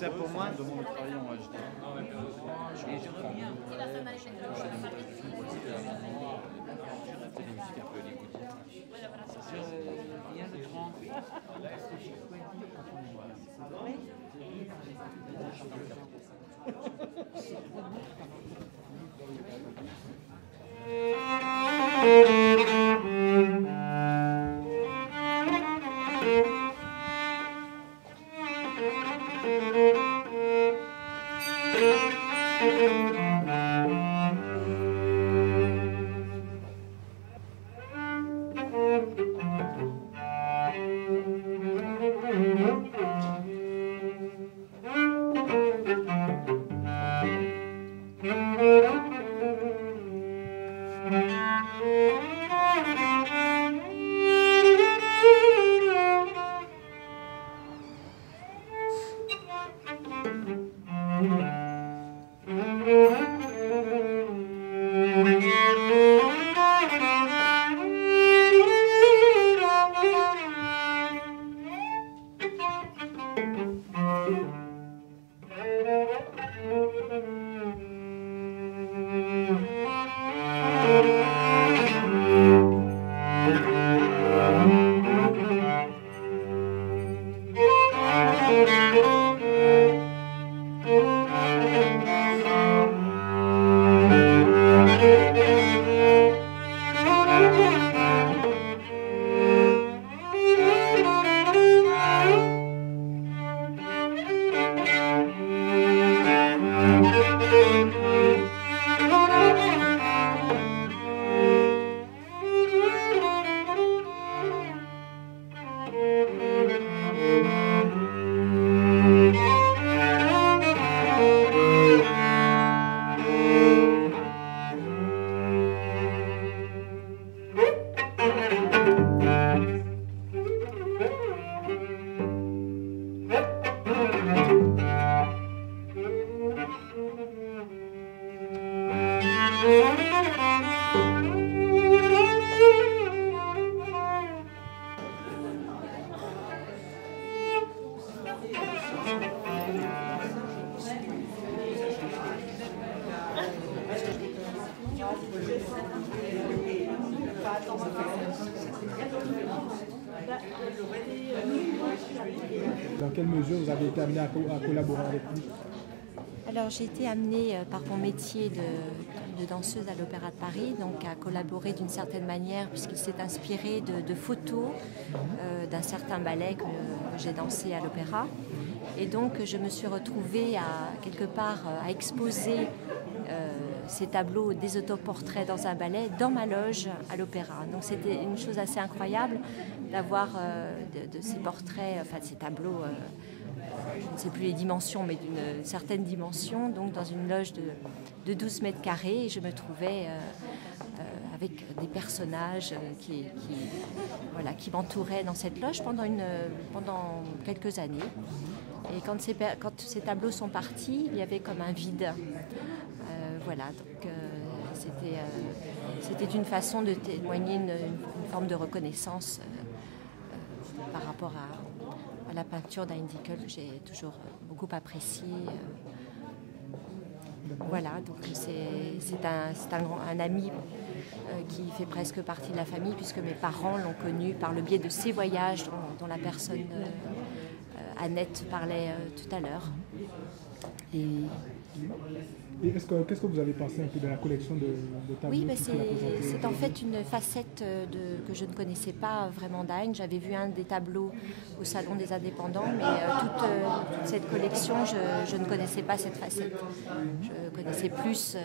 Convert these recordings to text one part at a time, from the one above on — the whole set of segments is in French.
nécessaire pour moi. Demande de travailler en HD. Et je reviens. C'est des musiques un peu hollywoodiennes. Je viens le 38. Dans quelle mesure vous avez été amené à collaborer avec lui? Alors j'ai été amenée par mon métier de danseuse à l'Opéra de Paris, donc à collaborer d'une certaine manière puisqu'il s'est inspiré de photos d'un certain ballet que j'ai dansé à l'Opéra. Et donc je me suis retrouvée quelque part à exposer ces tableaux des autoportraits dans un ballet dans ma loge à l'Opéra. Donc c'était une chose assez incroyable d'avoir de ces portraits, enfin ces tableaux, je ne sais plus les dimensions, mais d'une certaine dimension, donc dans une loge de 12 mètres carrés, et je me trouvais avec des personnages qui m'entouraient dans cette loge pendant quelques années. Et quand ces tableaux sont partis, il y avait comme un vide. Voilà, donc c'était une façon de témoigner une forme de reconnaissance par rapport à la peinture d'Heinz-Dickel que j'ai toujours beaucoup appréciée. Voilà, donc c'est un ami qui fait presque partie de la famille puisque mes parents l'ont connu par le biais de ces voyages dont la personne Annette parlait tout à l'heure. Et qu'est-ce que vous avez pensé un peu de la collection de tableaux? Oui, c'est en fait une facette que je ne connaissais pas vraiment d'Heinz. J'avais vu un des tableaux au Salon des Indépendants, mais toute cette collection, je ne connaissais pas cette facette. Je connaissais plus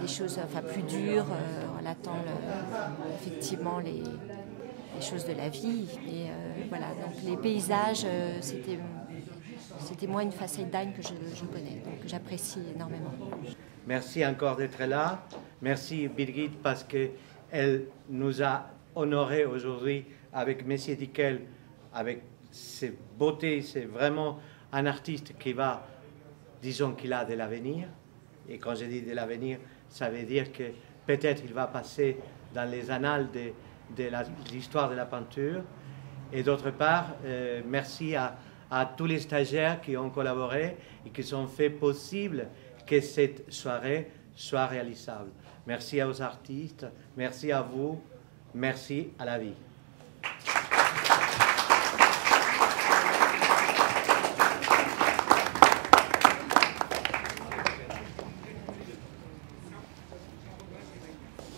des choses plus dures, relatant effectivement les choses de la vie. Et voilà, donc les paysages, c'était moins une facette d'Heinz que je connais, donc j'apprécie énormément. Merci encore d'être là. Merci Birgit parce qu'elle nous a honorés aujourd'hui avec Messier Dickel, avec ses beautés. C'est vraiment un artiste qui va, disons qu'il a de l'avenir. Et quand je dis de l'avenir, ça veut dire que peut-être il va passer dans les annales de l'histoire de la peinture. Et d'autre part, merci à à tous les stagiaires qui ont collaboré et qui ont fait possible que cette soirée soit réalisable. Merci aux artistes, merci à vous, merci à la vie.